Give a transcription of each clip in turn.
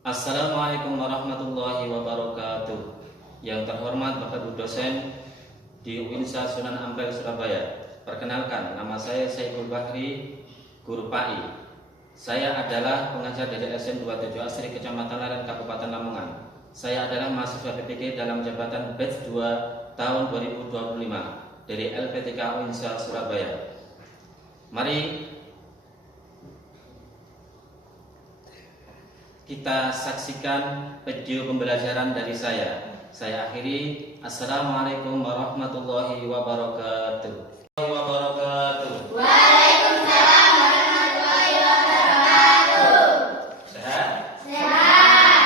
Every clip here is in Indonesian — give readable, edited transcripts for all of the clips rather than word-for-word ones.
Assalamualaikum warahmatullahi wabarakatuh. Yang terhormat Bapak Ibu dosen di UINSA Sunan Ampel Surabaya. Perkenalkan, nama saya Saiful Bahri, guru PAI. Saya adalah pengajar dari SN 27 Asri Kecamatan Laren Kabupaten Lamongan. Saya adalah mahasiswa PPG dalam jabatan batch 2 tahun 2025 dari LPTK UINSA Surabaya. Mari kita saksikan video pembelajaran dari saya. Saya akhiri. Assalamualaikum warahmatullahi wabarakatuh. Waalaikumsalam warahmatullahi wabarakatuh. Sehat? Sehat.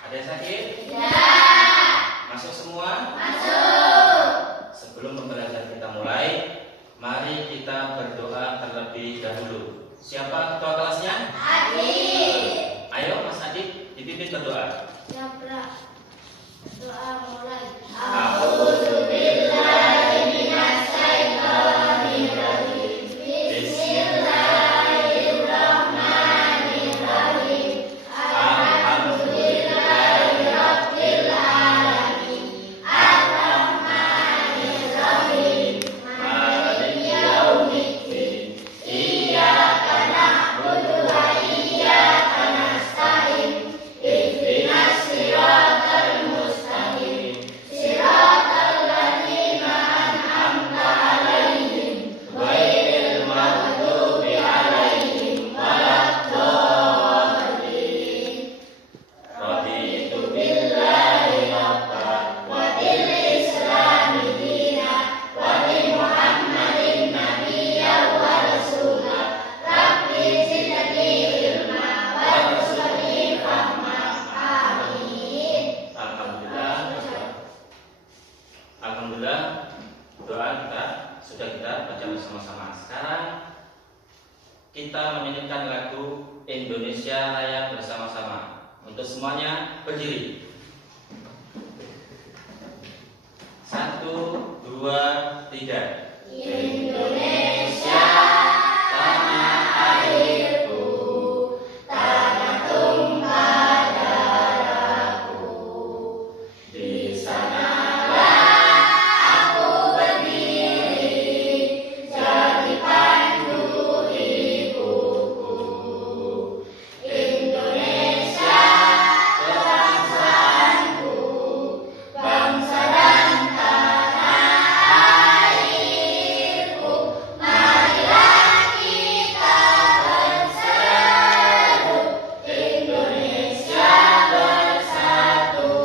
Ada yang sakit? Tidak. Masuk semua? Masuk. Sebelum pembelajaran kita mulai, mari kita berdoa terlebih dahulu. Siapa ketua kelasnya? Adik. Ayo Mas Adik, dipimpin berdoa. Doa mulai. Alhamdulillah, doa kita sudah kita baca bersama-sama. Sekarang kita menyanyikan lagu Indonesia Raya bersama-sama. Untuk semuanya berdiri. 1, 2, 3. Indonesia tanah airku, tanah tumpah darahku. Di sanalah aku berdiri, jadi pandu ibuku. Indonesia kebangsaanku, bangsa dan tanah airku. Marilah kita berseru, Indonesia bersatu.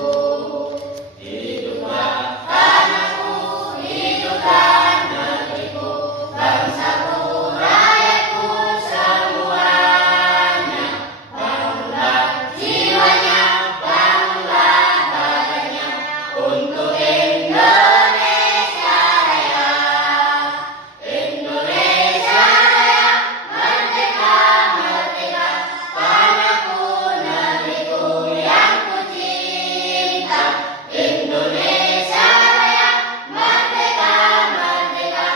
Hiduplah tanahku, hiduplah negeriku, bangsaku, rakyatku semuanya. Bangunlah jiwanya, bangunlah badannya, untuk Indonesia Raya. Indonesia Raya, merdeka, merdeka, tanahku, negeriku yang ku cinta. Indonesia Raya, merdeka, merdeka,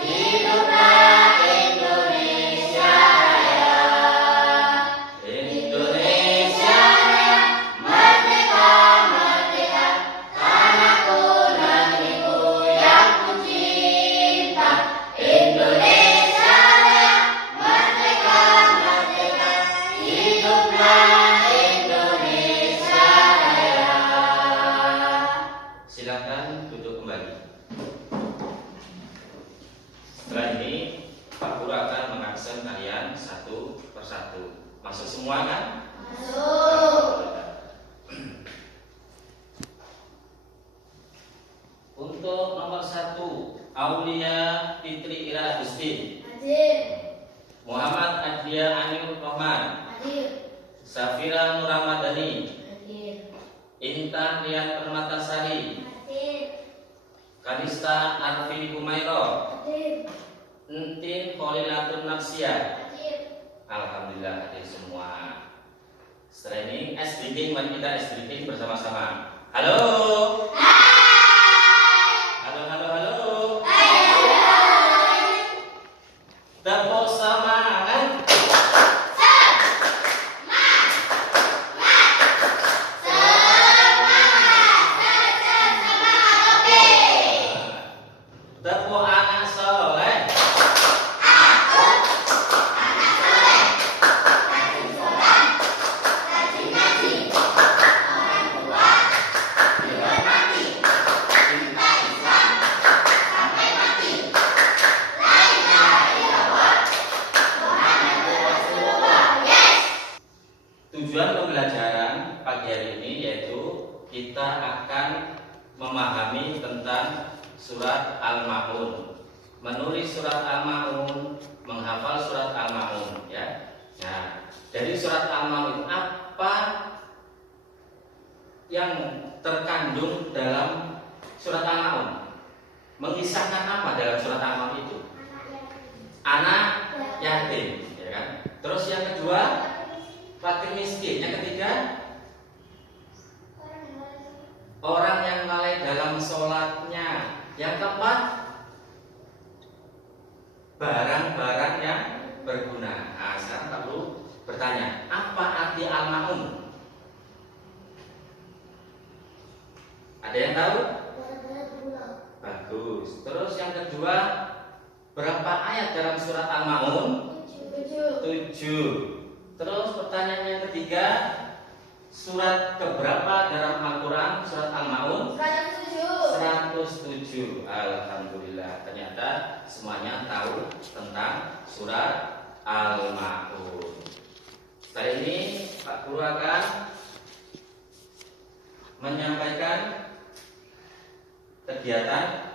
hiduplah Indonesia Raya. Indonesia Raya, merdeka, merdeka, tanahku, negeriku yang ku cinta. Indonesia Raya, merdeka, merdeka, hiduplah Indonesia Raya. Silakan duduk kembali. Setelah ini Pak Guru akan mengabsen kalian satu persatu. Masuk semua kan? Masuk. Untuk nomor 1, Aulia Fitri Ira Agustin, Hadir. Muhammad Adlia Anil Rohman, Hadir. Safira Nuramadani, Hadir. Intan Rian Permatasari, Hadir. Kalista Arfi Humairo, Hadir. Entin Kholilatun Nafsiyah. Hadir. Alhamdulillah hadir semua. Setelah ini ice breaking, mari kita ice breaking bersama-sama. Halo. Halo, halo, halo. Tepuk semangat. Tujuan pembelajaran pagi hari ini yaitu kita akan memahami tentang surat Al-Ma'un, menulis surat Al-Ma'un, menghafal surat Al-Ma'un, ya. Nah, dari surat Al-Ma'un apa yang terkandung dalam surat Al-Ma'un? Mengisahkan apa dalam surat Al-Ma'un itu? Anak yatim, ya kan? Terus yang kedua, fakir miskin. Yang ketiga, orang yang lalai dalam sholatnya. Yang keempat, barang-barang yang berguna. Nah, sekarang perlu bertanya, apa arti Al-Ma'un? Ada yang tahu? Bagus. Terus yang kedua, berapa ayat dalam surat Al-Ma'un? 7. Terus pertanyaan yang ketiga, surat keberapa dalam Al-Quran surat Al-Ma'un? 107. Alhamdulillah, ternyata semuanya tahu tentang surat Al-Ma'un. Setelah ini Pak Guru akan menyampaikan kegiatan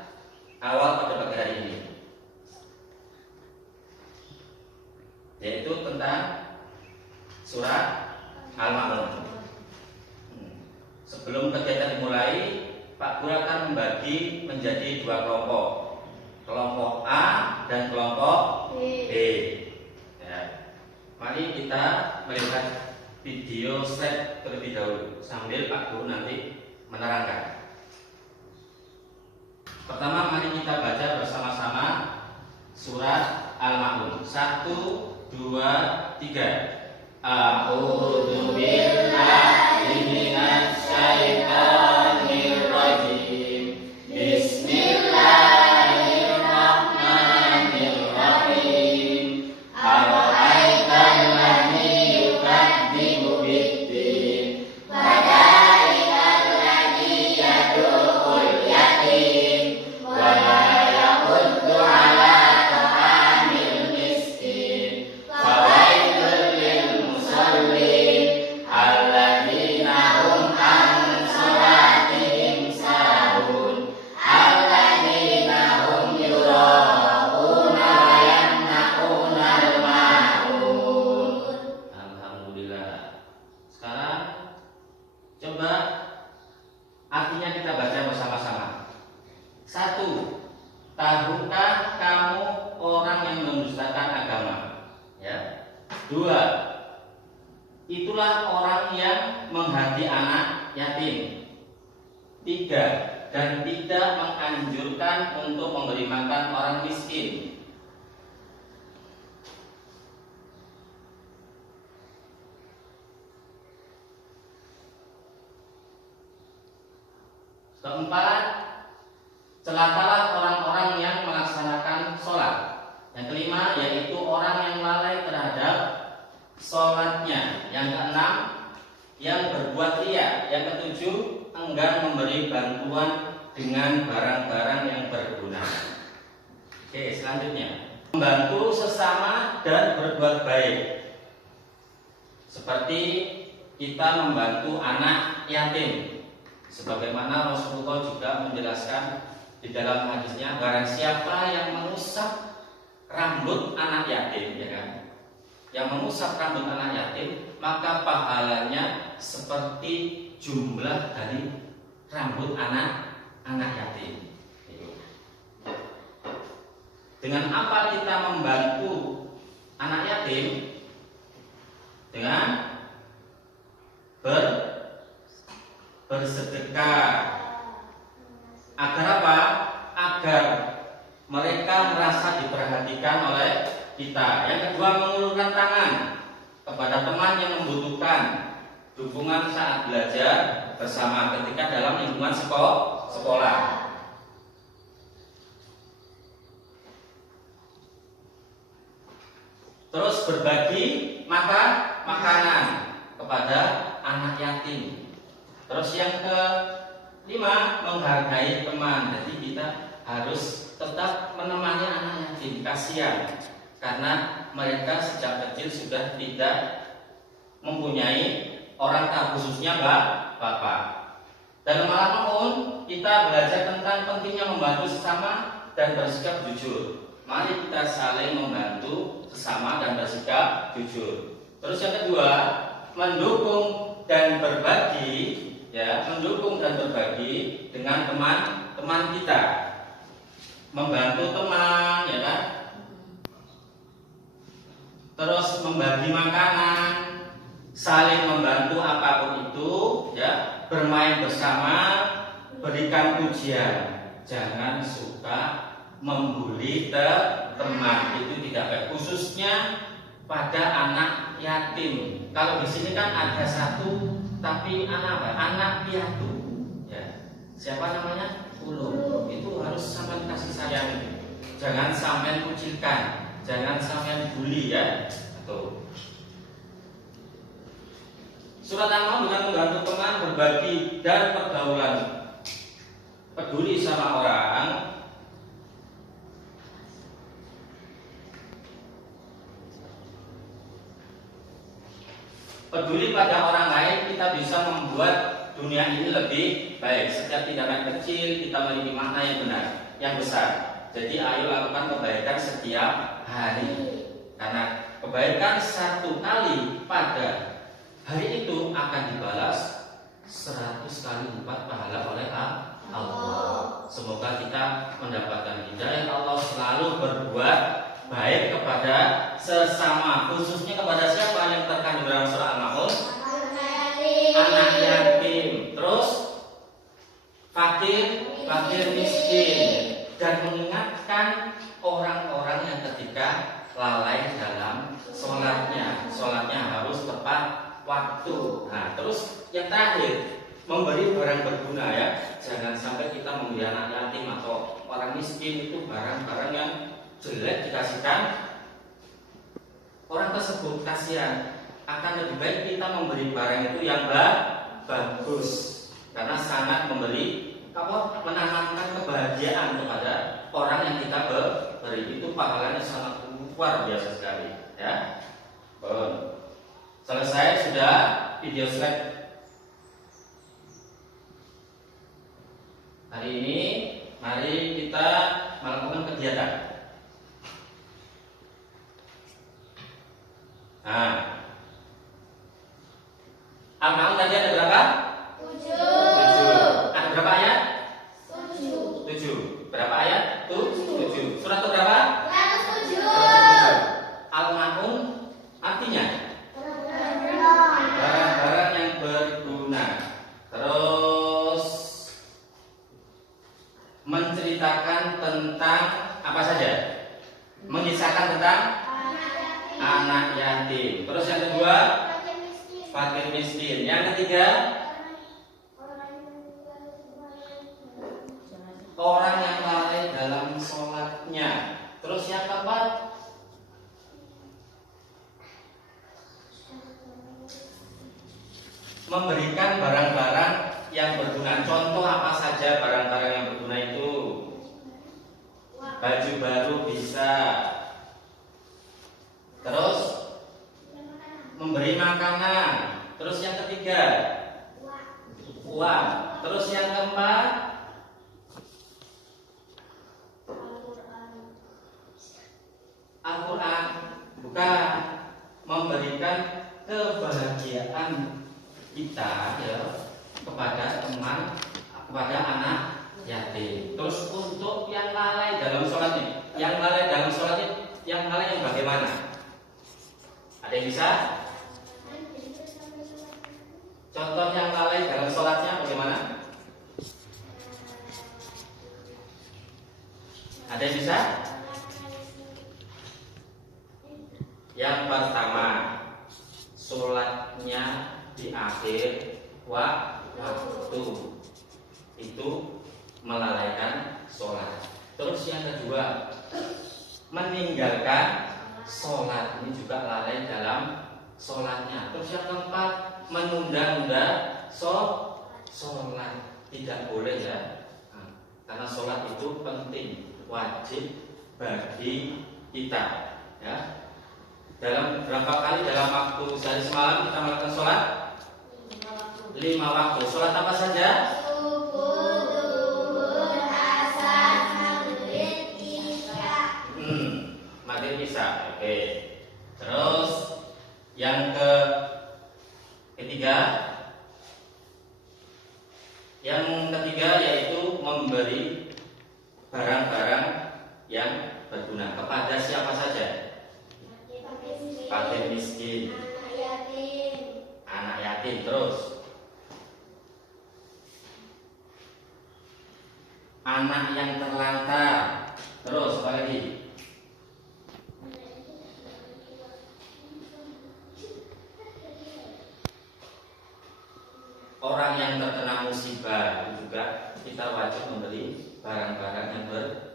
awal pada pagi hari ini, yaitu tentang surat Al-Ma'un. Sebelum kegiatan dimulai, Pak Guru akan membagi menjadi 2 kelompok, kelompok A dan kelompok B. Ya. Mari kita melihat video slide terlebih dahulu sambil Pak Guru nanti menerangkan. Pertama, mari kita baca bersama-sama surat Al-Ma'un. 1, 2, 3. A'udzu billahi minasy syaithanir rajim. Bismillahirrahmanirrahim. Ara'aital ladzi yukadzibu bid-din, fadzalikal ladzi yad'ul yatim wa la yahuddu 'ala ta'amil miskin. Fawailul lil musallin alladzina hum an salatihim sahun alladzina hum yura'una wa yamna'una al-ma'un. Alhamdulillah. Sekarang coba artinya kita baca bersama-sama. 1. Tahukah kamu orang yang mendustakan agama? Ya. 2. Itulah orang yang menghati anak yatim. 3. Dan tidak menganjurkan untuk memberi makan orang miskin. 4. Celakalah orang-orang yang melaksanakan sholat. Yang 5, yaitu orang yang lalai terhadap sholatnya. Yang 6, yang berbuat ria. Yang 7, enggan memberi bantuan dengan barang-barang yang berguna. Oke, selanjutnya, membantu sesama dan berbuat baik. Seperti kita membantu anak yatim. Sebagaimana Rasulullah juga menjelaskan di dalam hadisnya, barang siapa yang mengusap rambut anak yatim, ya kan? Yang mengusap rambut anak yatim, maka pahalanya seperti jumlah dari rambut anak yatim. Dengan apa kita membantu anak yatim? Dengan bersedekah. Agar apa? Agar mereka merasa diperhatikan oleh kita. Yang kedua, mengulurkan tangan kepada teman yang membutuhkan dukungan saat belajar bersama ketika dalam lingkungan sekolah. Terus berbagi makanan kepada anak yatim. Terus yang kelima, menghargai teman. Jadi kita harus tetap menemani anak yatim. Kasihan karena mereka sejak kecil sudah tidak mempunyai orang tua, khususnya bapak. Dan malam pun kita belajar tentang pentingnya membantu sesama dan bersikap jujur. Mari kita saling membantu sesama dan bersikap jujur. Terus yang kedua, mendukung dan berbagi, ya, mendukung dan berbagi dengan teman-teman kita. Membantu teman, ya kan? Terus membagi makanan, saling membantu apapun itu, ya. Bermain bersama, berikan pujian. Jangan suka membuli teman, itu tidak baik, khususnya pada anak yatim. Kalau di sini kan ada satu, tapi anak piatu, ya. Siapa namanya? Ulum. Itu harus sampai kasih sayang. Jangan sampai kucilkan, jangan sampai bully, ya. Tuh. Surat An-Nahl dengan membantu teman, berbagi dan pergaulan, peduli sama orang. Peduli pada orang lain, kita bisa membuat dunia ini lebih baik. Setiap tindakan kecil kita memiliki makna yang benar, yang besar. Jadi ayo lakukan kebaikan setiap hari. Karena kebaikan satu kali pada hari itu akan dibalas 100 kali lipat pahala oleh Allah. Semoga kita mendapatkan hidayah Allah, selalu berbuat baik kepada sesama, khususnya kepada siapa yang terkandung dalam surah An-Nahl? Anak yatim. Terus fakir miskin, dan mengingatkan orang-orang yang ketika lalai dalam sholatnya harus tepat waktu. Nah, terus yang terakhir, memberi barang berguna, ya. Jangan sampai kita memberi anak yatim atau orang miskin itu barang-barang yang jelek dikasihkan orang tersebut, kasihan. Akan lebih baik kita memberi barang itu yang bagus, karena sangat menanamkan kebahagiaan kepada orang yang kita beri. Itu pahalanya sangat luar biasa sekali, ya. Selesai sudah video slide hari ini. Mari kita melakukan kegiatan. Nah, Al-Nahl tadi ada berapa? 7. Ada berapa ayat? 7. Berapa ayat? 7. Surat berapa? 7. Al-Nahl artinya barang-barang yang berguna. Terus menceritakan tentang apa saja? Mengisahkan tentang anak yatim. Terus yang kedua, fakir miskin. Yang ketiga, orang yang lalai dalam sholatnya. Terus yang keempat, memberikan barang-barang yang berguna. Contoh apa saja barang-barang yang berguna itu? Baju baru bisa. Terus memberi makanan. Terus yang ketiga, uang. Terus yang keempat, Al-Quran. Bukan, memberikan kebahagiaan kita, ya, kepada teman, kepada anak yatim. Terus untuk yang lalai dalam sholatnya, yang lalai yang bagaimana? Ada yang bisa? Contoh yang lalai dalam sholatnya bagaimana? Ada yang bisa? Yang pertama, sholatnya di akhir waktu, itu melalaikan sholat. Terus yang kedua, meninggalkan sholat, ini juga lalai dalam sholatnya. Terus yang keempat, menunda-nunda sholat, tidak boleh, ya. Karena sholat itu penting, wajib bagi kita, ya. Dalam berapa kali dalam waktu sehari semalam kita melakukan sholat? 5 waktu. Sholat apa saja? Subuh, zuhur, asar, maghrib, isya. Maghrib isya. Oke. Terus yang ketiga. Yang ketiga yaitu memberi barang-barang yang berguna kepada siapa saja? Fakir miskin, Anak yatim. anak yatim. Terus anak yang terlantar. Terus apa lagi? Orang yang terkena musibah itu juga kita wajib memberi barang-barang yang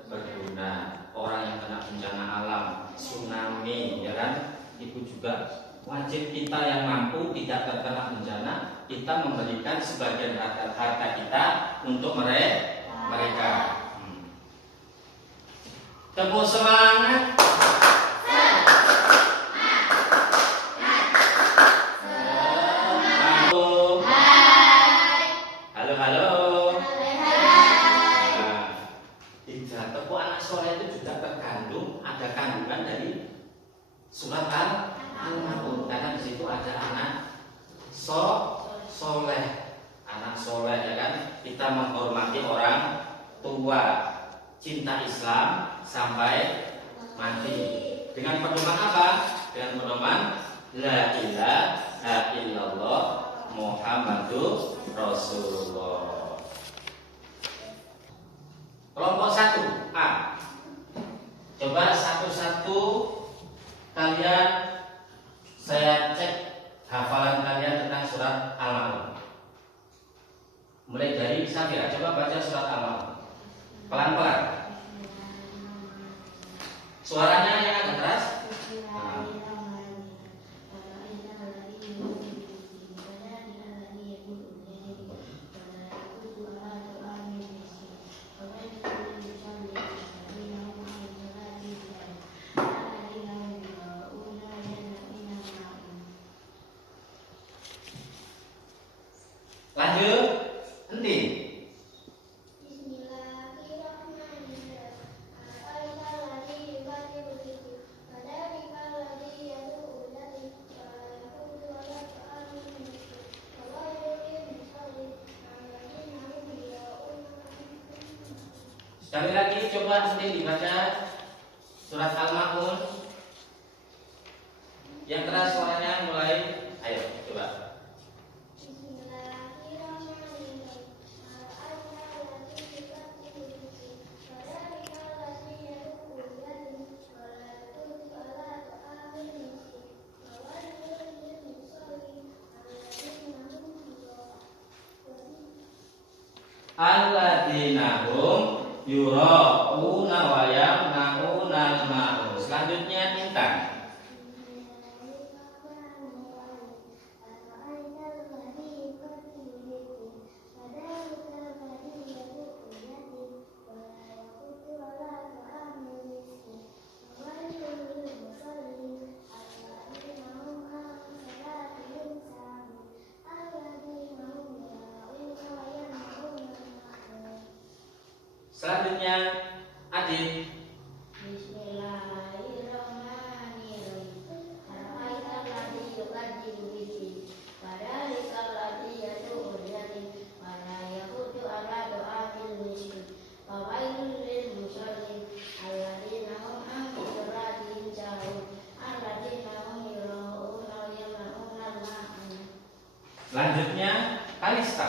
berguna. Orang yang kena bencana alam, tsunami, ya kan? Itu juga wajib kita yang mampu tidak terkena bencana, kita memberikan sebagian harta kita untuk mereka. Tepuk semangat. Surat Al-Ma'un, karena di situ ada anak soleh, anak soleh, ya kan? Kita menghormati orang tua, cinta Islam sampai mati. Dengan pedoman apa? Dengan pedoman La ilaha illallah Muhammadur Rasulullah. Kelompok 1 A. Coba satu-satu kalian saya cek hafalan kalian tentang surat Al-Ma'un. Mulai dari Safira, coba baca surat Al-Ma'un pelan-pelan. Suaranya yang agak keras. Lanjut, henti. Sekali lagi coba henti dibaca surat Al-Ma'un. Yang keras suaranya mulai. Ayo coba. Alladzina hum yura'una wa yamna'una al-ma'un. Selanjutnya Intan. Selanjutnya Adit. Selanjutnya Kalista.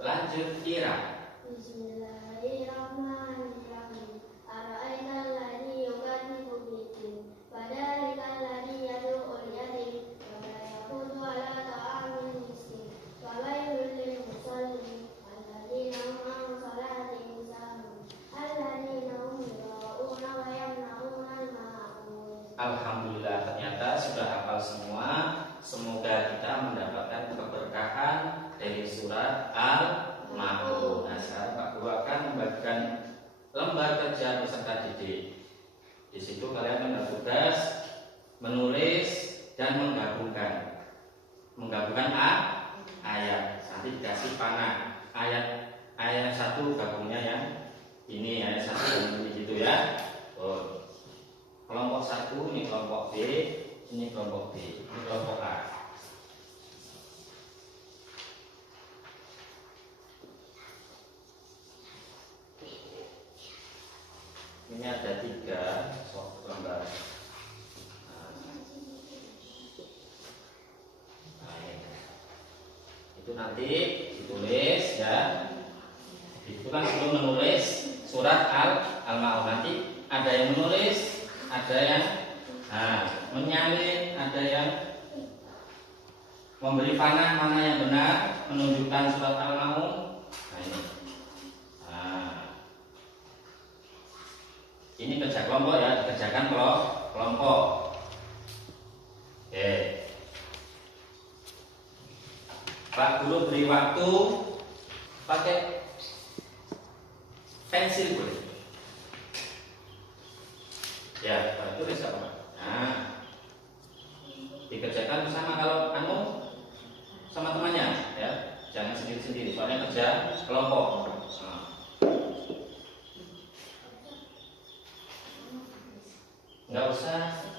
Lanjut Ira. Alhamdulillah, ternyata sudah hafal semua. Semoga kita mendapatkan keberkahan dari surat Al-Ma'un. Nah, sekarang Pak Guru akan membagikan lembar kerja peserta didik. Di situ kalian akan tugas menulis dan menggabungkan ayat. Nanti dikasih panah. Ayat 1 gabungnya yang ini, ayat 1 yang ini gitu ya. Oh. Kelompok 1 ini kelompok B, ini kelompok B, ini kelompok A. Ini ada 3 lembar. Nah, itu nanti ditulis ya. Itu kan sebelum menulis surat Al-Ma'un, nanti ada yang menulis, ada yang menyalin, ada yang memberi panah mana yang benar, menunjukkan surat Al-Ma'un. Nah ini. Ini kerja kelompok ya, dikerjakan kelompok. Oke. Pak Guru beri waktu pakai pensil boleh. Ya, tulis apa? Nah, dikerjakan bersama kalau sama temannya, ya. Jangan sendiri-sendiri, soalnya kerja kelompok. Nah. Enggak usah.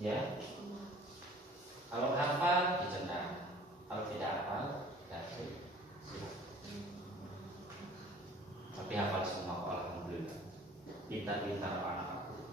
Ya, kalau hafal dicetak, kalau tidak hafal tidak. Tapi hafal semua, alhamdulillah. Pintar-pintar anak aku.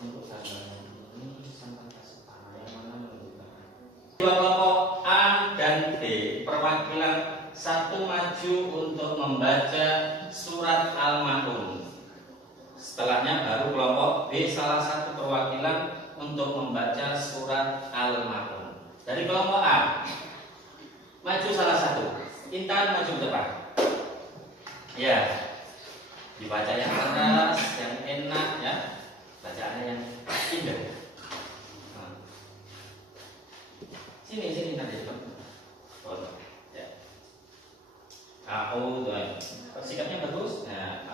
Untuk gambaran ini sampai kasih panah yang mana menunjukkan. Dua kelompok A dan B, perwakilan satu maju untuk membaca surat Al-Ma'un. Setelahnya baru kelompok B, salah satu perwakilan untuk membaca surat Al-Ma'un. Dari kelompok A, maju salah satu. Intan maju ke depan. Ya, dibaca yang keras, yang enak ya. Bacaannya yang indah. Nah. Sini tadi. Oh, ya. Sikapnya bagus. Nah,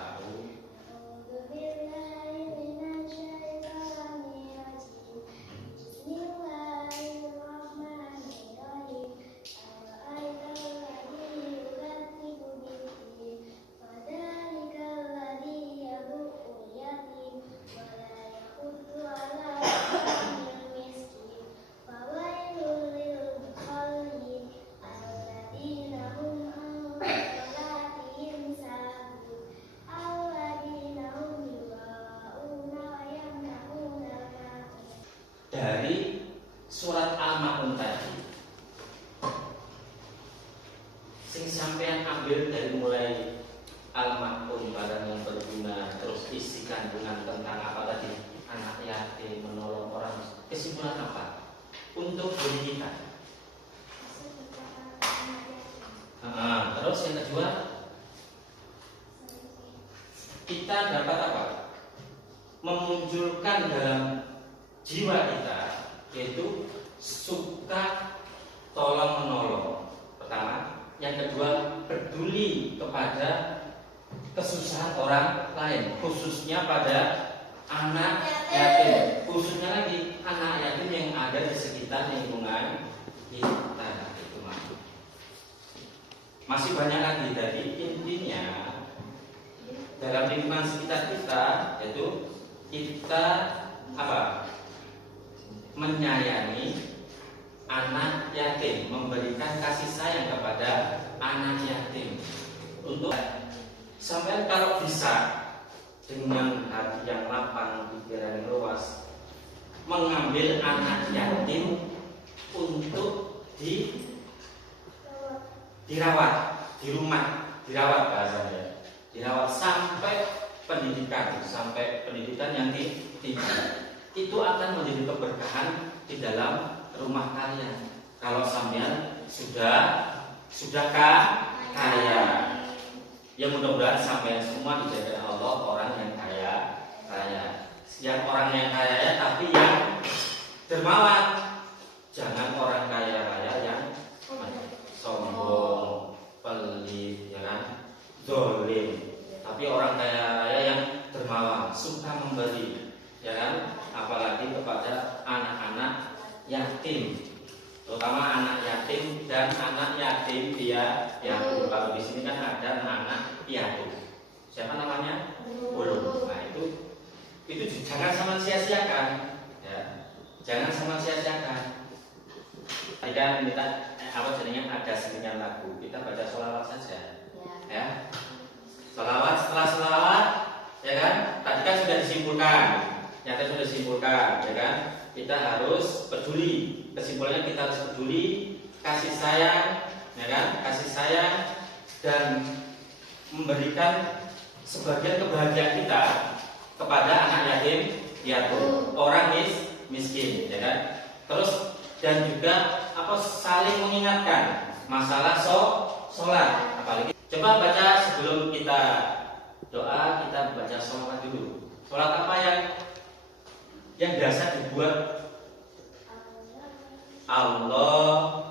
dari surat Al-Ma'un tadi, sing sampean ambil dari mulai Al-Ma'un, barang yang berguna, terus isi kandungan tentang apa tadi, anak yatim, menolong orang. Kesimpulan apa untuk diri kita? Terus yang kedua, kita dapat apa? Memunculkan dalam jiwa kita yaitu suka tolong menolong. Pertama, yang kedua peduli kepada kesusahan orang lain, khususnya pada anak yatim, khususnya lagi anak yatim yang ada di sekitar lingkungan kita. Itu masih banyak lagi. Jadi intinya dalam lingkungan sekitar kita yaitu kita apa? Menyayangi anak yatim, memberikan kasih sayang kepada anak yatim. Untuk sampai kalau bisa dengan hati yang lapang, pikiran yang luas, mengambil anak yatim untuk dirawat di rumah, dirawat bahasanya, dirawat sampai pendidikan yang tinggi. Itu akan menjadi keberkahan di dalam rumah kalian. Kalau sampean sudah kaya, ya mudah-mudahan sampean semua dijaga Allah orang yang kaya. Yang orang yang kaya ya, tapi yang dermawan. Jangan orang kaya raya yang sombong, pelit, ya kan, zalim. Tapi orang kaya raya yang dermawan, suka memberi, ya kan, apalagi kepada anak-anak yatim, terutama anak yatim dan anak yatim piatu. Kalau di sini kan ada anak piatu. Siapa namanya? Ulum. Nah itu jangan sama sia-siakan, ya. Jangan sama sia-siakan. Tadi kan minta ada selingan lagu. Kita baca sholawat saja, ya. Sholawat, setelah sholawat, ya kan. Tadi kan sudah disimpulkan, ya kan. Kita harus peduli. Kesimpulannya kita harus peduli, kasih sayang, ya kan? Kasih sayang dan memberikan sebagian kebahagiaan kita kepada anak yatim piatu, orang miskin, ya kan? Terus dan juga saling mengingatkan masalah sholat. Apalagi coba baca sebelum kita doa, kita baca sholat dulu. Sholat apa yang biasa dibuat? Allah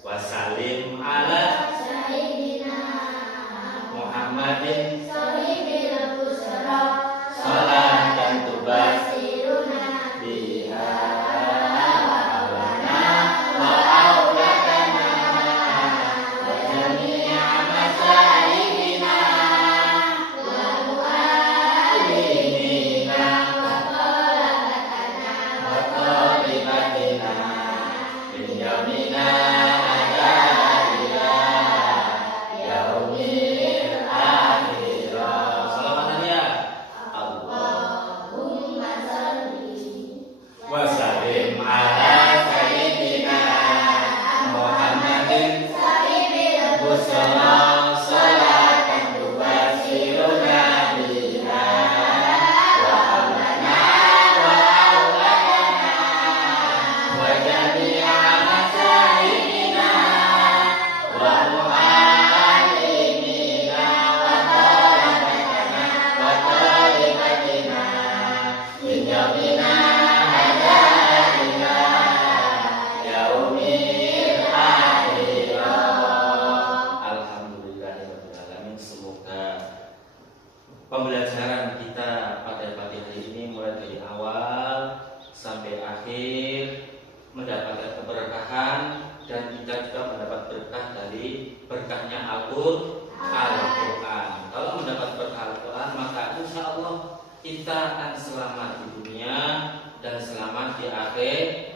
wasalim ala Muhammadin salatan tubasiruna biha awana wa aulatana wa jami'a masyaribina wa mu'alimina wa talabatana wa talibatina min yamina adariya yaumil akhirah. Selamatnya Allahumma salli wa sallim ala sayyidina Muhammadin busra salatan tubasiruna biha wa aulana wa auladana wa jami'a masyayikina wa mu'allimina wa talabatana wa talibatina min yamina hadarina yaumil akhirah. Alhamdulillahirrahmanirrahim. Semoga pembelajaran kita pada pagi hari ini mulai dari awal sampai akhir mendapatkan keberkahan, dan kita juga mendapat berkah dari berkahnya Al-Quran. Kalau mendapat berkah Al-Quran, maka insya Allah kita akan selamat di dunia dan selamat di akhirat.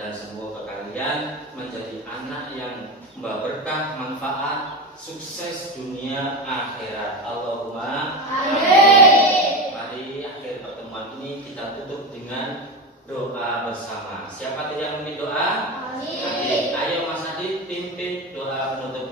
Dan semoga kalian menjadi anak yang membawa berkah, manfaat, sukses dunia akhirat. Allahumma amin. Mari akhir pertemuan ini kita tutup dengan doa bersama. Siapa tidak ingin doa? Amin. Ayo Mas Adi pimpin doa penutup